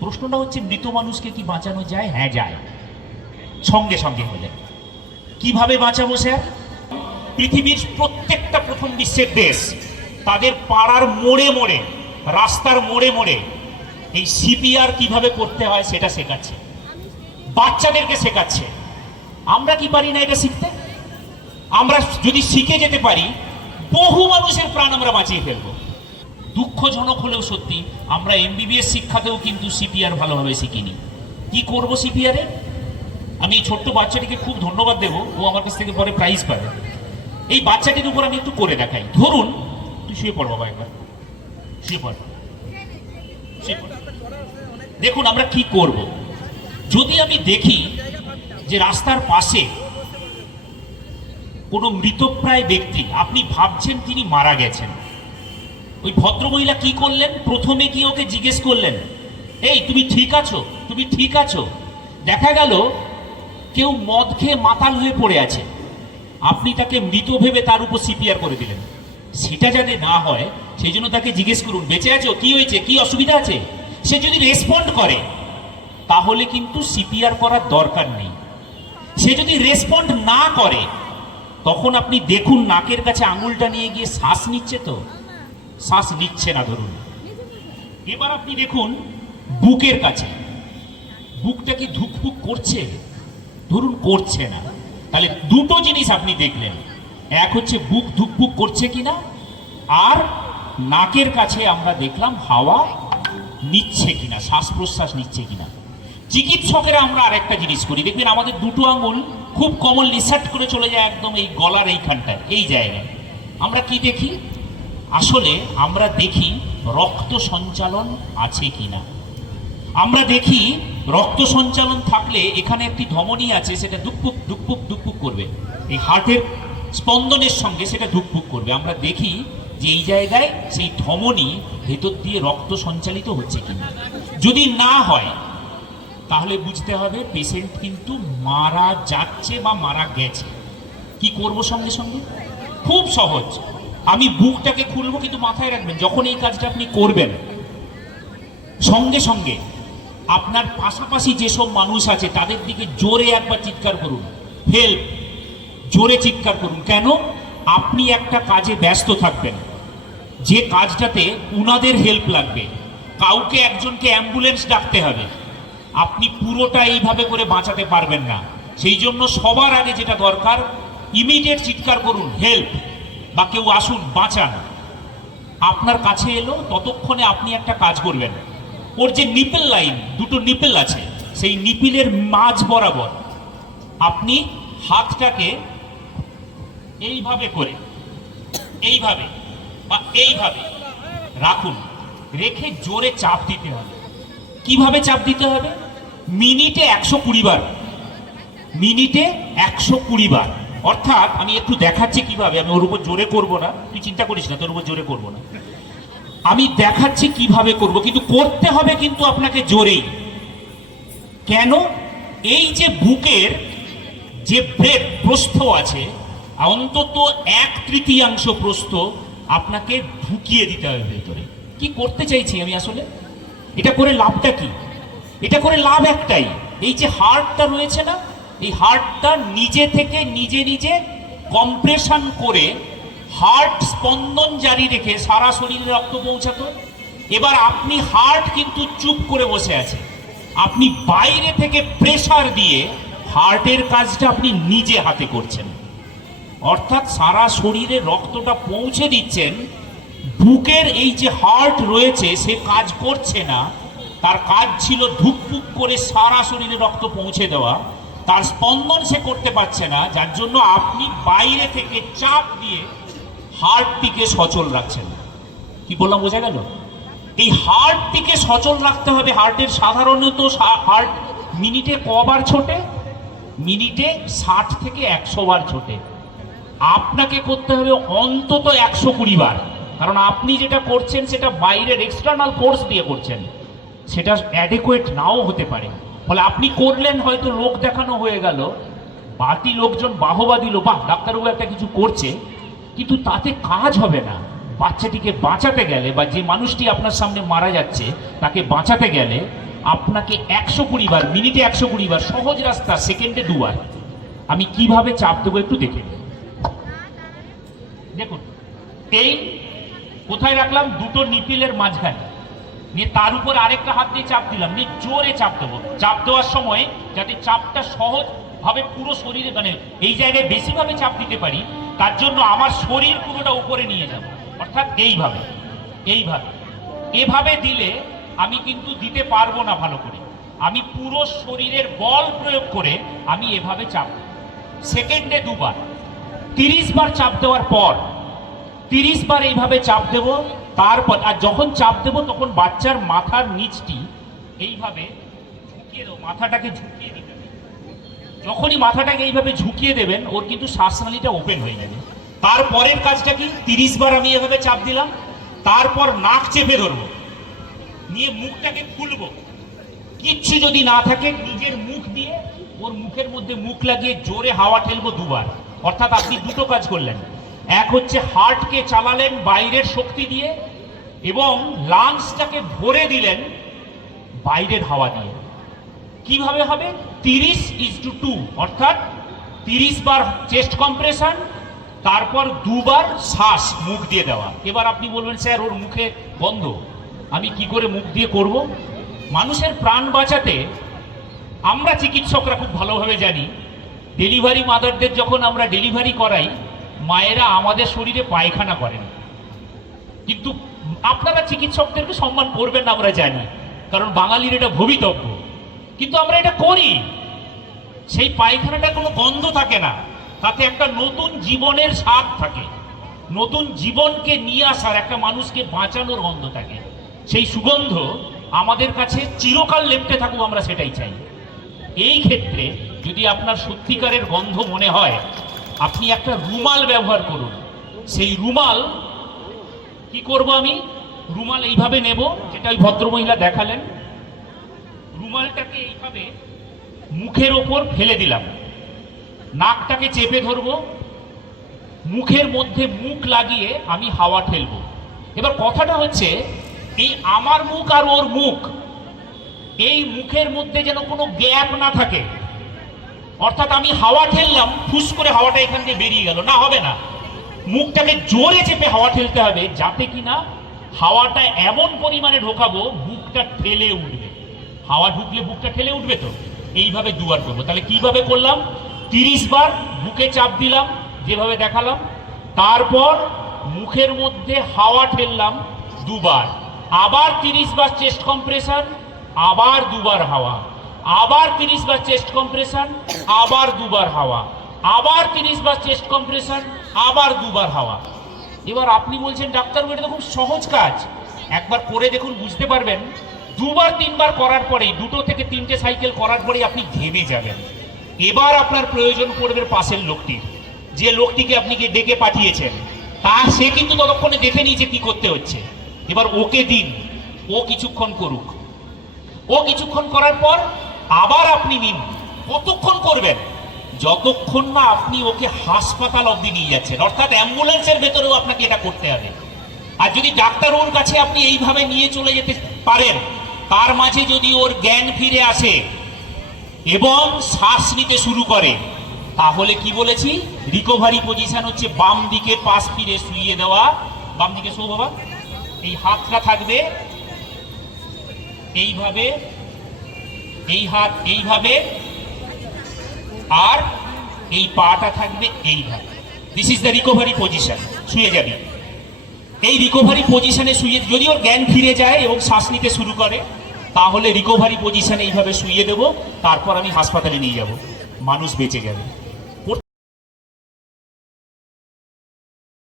প্রশ্নটা হচ্ছে মৃত মানুষকে কি বাঁচানো যায়? হ্যাঁ যায়, সঙ্গে সঙ্গে হলে। কিভাবে বাঁচাবো স্যার? পৃথিবীর প্রত্যেকটা প্রথম বিশ্বের দেশ তাদের পাড়ার মোড়ে মোড়ে, রাস্তার মোড়ে মোড়ে এই সিপিআর কিভাবে করতে হয় সেটা শেখাচ্ছে, বাচ্চাদেরকে শেখাচ্ছে। আমরা কি পারি না এটা শিখতে? আমরা যদি শিখে যেতে পারি, বহু মানুষের প্রাণ আমরা বাঁচিয়ে ফেলবো। দুঃখজনক হলেও সত্যি, আমরা এমবিবিএস শিক্ষাতেও কিন্তু সিপিআর ভালোভাবে শিখিনি। কি করব সিপিআরে? আমি এই ছোট্ট বাচ্চাটিকে খুব ধন্যবাদ দেব, ও আমার কাছ থেকে পরে প্রাইজ পাবে। এই বাচ্চাটির উপর আমি একটু করে দেখাই। ধরুন, তুই শুয়ে পড় বাবা, একবার শুয়ে পড়, শুয়ে পড়। দেখুন আমরা কি করব। যদি আমি দেখি যে রাস্তার পাশে কোনো মৃতপ্রায় ব্যক্তি, আপনি ভাবছেন তিনি মারা গেছেন, ওই ভদ্রমহিলা কি করলেন? প্রথমে কি ওকে জিজ্ঞেস করলেন, এই তুমি ঠিক আছো, তুমি ঠিক আছো? দেখা গেল কেউ মদ খেয়ে মাতাল হয়ে পড়ে আছে, আপনি তাকে মৃত ভেবে তার উপর সিপিআর করে দিলেন। সেটা যাতে না হয় সেই জন্য তাকে জিজ্ঞেস করুন, বেঁচে আছো, কি হয়েছে, কি অসুবিধা আছে? সে যদি রেসপন্ড করে তাহলে কিন্তু সিপিআর করার দরকার নেই। সে যদি রেসপন্ড না করে তখন আপনি দেখুন নাকের কাছে আঙুলটা নিয়ে গিয়ে শ্বাস নিচ্ছে, তো শ্বাস নিচ্ছে না ধরুন। এবার আপনি দেখুন বুকের কাছে, বুকটা কি ধুকপুক করছে? ধরুন করছে না। তাহলে দুটো জিনিস আপনি দেখলেন, এক হচ্ছে বুক ধুকপুক করছে কিনা, আর নাকের কাছে আমরা দেখলাম হাওয়া নিচ্ছে কিনা, শ্বাস প্রশ্বাস নিচ্ছে কিনা। চিকিৎসকেরা আমরা আরেকটা জিনিস করি, দেখবেন আমাদের দুটো আঙুল খুব কমনলি সেট করে চলে যায় একদম এই গলার এইখানটায়, এই জায়গায়। আমরা কি দেখি? আসলে আমরা দেখি রক্ত সঞ্চালন আছে কিনা। আমরা দেখি রক্ত সঞ্চালন থাকলে এখানে একটি ধমনী আছে, সেটা ধুকপুক ধুকপুক ধুকপুক করবে, এই হার্টের স্পন্দনের সঙ্গে সেটা ধুকপুক করবে। আমরা দেখি যে এই জায়গায় সেই ধমনী ভেতর দিয়ে রক্ত সঞ্চালিত হচ্ছে কিনা। যদি না হয় তাহলে বুঝতে হবে পেশেন্ট কিন্তু মারা যাচ্ছে বা মারা গেছে। কি করব সঙ্গে সঙ্গে? খুব সহজ, আমি বুকটাকে খুলবো, কিন্তু মাথায় রাখবেন যখন এই কাজটা আপনি করবেন সঙ্গে সঙ্গে আপনার পাশাপাশি যেসব মানুষ আছে তাদের দিকে জোরে একবার চিৎকার করুন, হেল্প, জোরে চিৎকার করুন। কেন? আপনি একটা কাজে ব্যস্ত থাকবেন, যে কাজটাতে উনাদের হেল্প লাগবে, কাউকে একজনকে অ্যাম্বুলেন্স ডাকতে হবে, আপনি পুরোটা এইভাবে করে বাঁচাতে পারবেন না। সেই জন্য সবার আগে যেটা দরকার, ইমিডিয়েট চিৎকার করুন, হেল্প, বা কেউ আসুন বাঁচান। আপনার কাছে এলো, ততক্ষণে আপনি একটা কাজ করবেন, ওর যে নিপেল লাইন, দুটো নিপেল আছে, সেই নিপিলের মাঝ বরাবর আপনি হাতটাকে এইভাবে করে, এইভাবে বা এইভাবে রাখুন, রেখে জোরে চাপ দিতে হবে। কিভাবে চাপ দিতে হবে? মিনিটে 120 বার, মিনিটে 120 বার। অর্থাৎ আমি একটু দেখাচ্ছি কিভাবে, আমি ওর উপর জোরে করবো না, তুই চিন্তা করিস না, তোর উপর জোরে করবো না, আমি দেখাচ্ছি কিভাবে করব, কিন্তু করতে হবে কিন্তু আপনাকে জোরেই। কেন? এই যে বুকের যে ব্রেড প্রস্থ আছে, অন্তত 1/3 প্রস্থ আপনাকে ঢুকিয়ে দিতে হবে ভেতরে। কি করতে চাইছি আমি আসলে? এটা করে লাভটা কি? এটা করে লাভ একটাই, এই যে হার্টটা রয়েছে না, এই হার্টটা নিজে থেকে নিজে নিজে কম্প্রেশন করে হার্ট স্পন্দন জারি রেখে সারা শরীরে রক্ত পৌঁছাতো। এবার আপনি হার্ট কিন্তু চুপ করে বসে আছে, আপনি বাইরে থেকে প্রেসার দিয়ে হার্টের কাজটা আপনি নিজে হাতে করছেন। অর্থাৎ সারা শরীরে রক্তটা পৌঁছে দিচ্ছেন। বুকের এই যে হার্ট রয়েছে সে কাজ করছে না, তার কাজ ছিল ধুকপুক করে সারা শরীরে রক্ত পৌঁছে দেওয়া, তার স্পন্দন সে করতে পারছে না, যার জন্য আপনি বাইরে থেকে চাপ দিয়ে হার্টটিকে সচল রাখছেন। কি বললাম, বোঝা গেল? এই হার্টটিকে সচল রাখতে হবে। হার্টের সাধারণত হার্ট মিনিটে কবার ছোটে? মিনিটে 60 থেকে 100 বার ছোটে। আপনাকে করতে হবে অন্তত 120 বার, কারণ আপনি যেটা করছেন সেটা বাইরের এক্সটার্নাল ফোর্স দিয়ে করছেন, সেটা অ্যাডেকুয়েট নাও হতে পারে। ফলে আপনি করলেন, হয়তো লোক দেখানো হয়ে গেল, বাকি লোকজন বাহবা দিল, বাহ ডাক্তারবাবু একটা কিছু করছে, কিন্তু তাতে কাজ হবে না। বাচ্চাটিকে বাঁচাতে গেলে বা যে মানুষটি আপনার সামনে মারা যাচ্ছে তাকে বাঁচাতে গেলে আপনাকে 120 বার, মিনিটে 120 বার, সহজ রাস্তা, সেকেন্ডে 2 বার। আমি কিভাবে চাপ দেবো একটু দেখে নিন। দেখুন, এই কোথায় রাখলাম? দুটো নিপিলের মাঝখানে, নিয়ে তার উপর আরেকটা হাত দিয়ে চাপ দিলাম, নিয়ে জোরে চাপ দেবো। চাপ দেওয়ার সময় যাতে চাপটা সহজ ভাবে পুরো শরীরে, মানে এই জায়গায় বেশিভাবে চাপ দিতে পারি, তার জন্য আমার শরীর পুরোটা উপরে নিয়ে যাব, অর্থাৎ এইভাবে এইভাবে। এভাবে দিলে আমি কিন্তু দিতে পারবো না ভালো করে, আমি পুরো শরীরের বল প্রয়োগ করে আমি এভাবে চাপ দেব। সেকেন্ডে 2 বার, 30 বার চাপ দেওয়ার পর 30 বার এইভাবে চাপ দেব। তারপর আর যখন চাপ দেব তখন বাচ্চার মাথার নিচটি এইভাবে ঝুঁকিয়ে দেবো, মাথাটাকে ঝুঁকিয়ে দিতে হবে। যখনই মাথাটাকে এইভাবে ঝুঁকিয়ে দেবেন ওর কিন্তু শ্বাসনালীটা ওপেন হয়ে যাবে। তারপরের কাজটা কি? 30 বার আমি এভাবে চাপ দিলাম, তারপর নাক চেপে ধরবো, নিয়ে মুখটাকে খুলবো। কিচ্ছু যদি না থাকে নিজের মুখ দিয়ে ওর মুখের মধ্যে মুখ লাগিয়ে জোরে হাওয়া ঠেলবো 2 বার। অর্থাৎ আপনি দুটো কাজ করলেন, এক হচ্ছে হার্টকে চালালেন বাইরের শক্তি দিয়ে, এবং লাংসটাকে ভরে দিলেন বাইরের হাওয়া দিয়ে। কিভাবে হবে? 30:2, অর্থাৎ 30 বার চেস্ট কম্প্রেশন, তারপর 2 বার শ্বাস মুখ দিয়ে দেওয়া। এবার আপনি বলবেন স্যার ওর মুখে বন্ধ, আমি কি করে মুখ দিয়ে করব? মানুষের প্রাণ বাঁচাতে আমরা চিকিৎসকরা খুব ভালোভাবে জানি, ডেলিভারি মাদারদের যখন আমরা ডেলিভারি করাই, মায়েরা আমাদের শরীরে পায়খানা করেন, কিন্তু আপনারা চিকিৎসকদেরকে সম্মান করবেন না আমরা জানি, কারণ বাঙালির এটা ভবিতব্য, কিন্তু আমরা এটা করি। সেই পায়খানাটা কোনো গন্ধ থাকে না, তাতে একটা নতুন জীবনের স্বাদ থাকে, নতুন জীবনকে নিয়ে আসার, একটা মানুষকে বাঁচানোর গন্ধ থাকে। সেই সুগন্ধ আমাদের কাছে চিরকাল লেপ্টে থাকুক, আমরা সেটাই চাই। এই ক্ষেত্রে যদি আপনার সত্যিকারের গন্ধ মনে হয়, আপনি একটা রুমাল ব্যবহার করুন। সেই রুমাল কি করব আমি? রুমাল এইভাবে নেব, যেটা ওই ভদ্রমহিলা দেখালেন। রুমালটাকে এইভাবে মুখের ওপর ফেলে দিলাম, নাকটাকে চেপে ধরবো, মুখের মধ্যে মুখ লাগিয়ে আমি হাওয়া ঠেলবো। এবার কথাটা হচ্ছে, এই আমার মুখ আর ওর মুখ, এই মুখের মধ্যে যেন কোনো গ্যাপ না থাকে। অর্থাৎ আমি হাওয়া ঠেললাম, ফুস করে হাওয়াটা এখান দিয়ে বেরিয়ে গেল, না, হবে না। মুখটাকে জোরে চেপে হাওয়া ঠেলতে হবে, যাতে কিনা হাওয়াটা এমন পরিমাণে ঢোকাবো বুকটা ঠেলে উঠবে। হাওয়া ঢুকলে বুকটা ঠেলে উঠবে, তো এইভাবে 2 বার করবো। তাহলে কিভাবে করলাম? 30 বার বুকে চাপ দিলাম যেভাবে দেখালাম, তারপর মুখের মধ্যে হাওয়া ঠেললাম 2 বার, আবার 30 বার চেস্ট কম্প্রেশন, আবার 2 বার হাওয়া, আবার 30 বার চেস্ট কম্প্রেশন, আবার 2 বার হাওয়া, আবার 30 বার চেস্ট কম্প্রেশন, আবার 2 বার হাওয়া। এবার আপনি বলছেন ডাক্তার এটা তো খুব সহজ কাজ, একবার করে দেখুন, বুঝতে পারবেন। 2 বার 3 বার করার পরেই, 2 থেকে 3টে সাইকেল করার পরেই আপনি ঘেমে যাবেন। এবার আপনার প্রয়োজন পড়বে পাশের লোকটির, যে লোকটিকে আপনি ডেকে পাঠিয়েছেন, সে কিন্তু ততক্ষণে দেখে নিয়েছে কি করতে হচ্ছে। এবার ওকে দিন, ও কিছুক্ষণ করুক, ও কিছুক্ষণ করার পর আবার আপনি নিন। কতক্ষণ করবেন? যতক্ষণ না আপনি ওকে হাসপাতাল অবধি নিয়ে যাচ্ছেন, অর্থাৎ অ্যাম্বুলেন্সের ভেতরেও আপনাকে এটা করতে হবে। আর যদি ডাক্তার ওর কাছে আপনি এইভাবে নিয়ে চলে যেতে পারেন, তার মাঝে যদি ওর জ্ঞান ফিরে আসে এবং শ্বাস নিতে শুরু করে, তাহলে কি বলেছি? রিকভারি পজিশন হচ্ছে বাম দিকে পাশ ফিরে শুইয়ে দেওয়া। বাম দিকে শো বাবা, এই হাতটা থাকবে এইভাবে, এই হাত এইভাবে, আর এই পাটা থাকবে এইভাবে। This is the recovery position. শুয়ে যাবি এই রিকভারি পজিশনে শুয়ে, যদি ওর জ্ঞান ফিরে যায় এবং শ্বাস নিতে শুরু করে, তাহলে রিকভারি পজিশনে এইভাবে শুয়ে দেবো, তারপর আমি হাসপাতালে নিয়ে যাব, মানুষ বেঁচে যাবে।